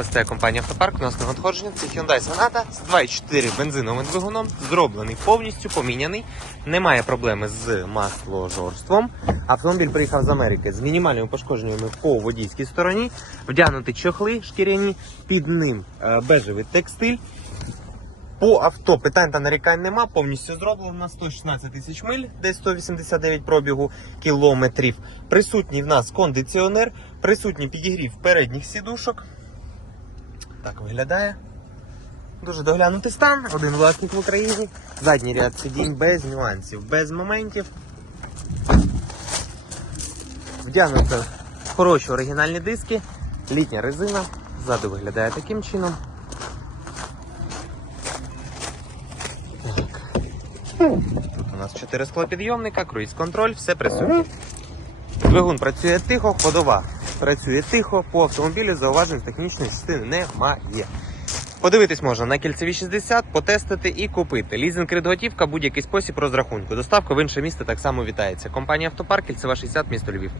Ось це компанія Автопарк. У нас на надходження. Це Hyundai Sonata з 2.4 бензиновим двигуном, зроблений повністю, поміняний. Немає проблеми з масложорством. Автомобіль приїхав з Америки з мінімальними пошкодженнями по водійській стороні. Вдягнуті чохли шкіряні, під ним е, бежевий текстиль. По авто питань та нарікань нема, повністю зроблено на 116 тисяч миль, десь 189 пробігу кілометрів. Присутній в нас кондиціонер, присутній підігрів передніх сідушок. Так виглядає. Дуже доглянутий стан, один власник в Україні. Задній ряд сидінь без нюансів, без моментів. Вдягнуто хороші оригінальні диски, літня резина. Ззаду виглядає таким чином. Тут у нас 4 склопідйомника, круїз-контроль, все присутнє. Двигун працює тихо, ходова працює тихо, по автомобілю зауважень технічної частини немає. Подивитись можна на кільцеві 60, потестити і купити. Лізинг кредитготівка, будь-який спосіб розрахунку. Доставка в інше місто так само вітається. Компанія Автопарк, кільцева 60, місто Львів.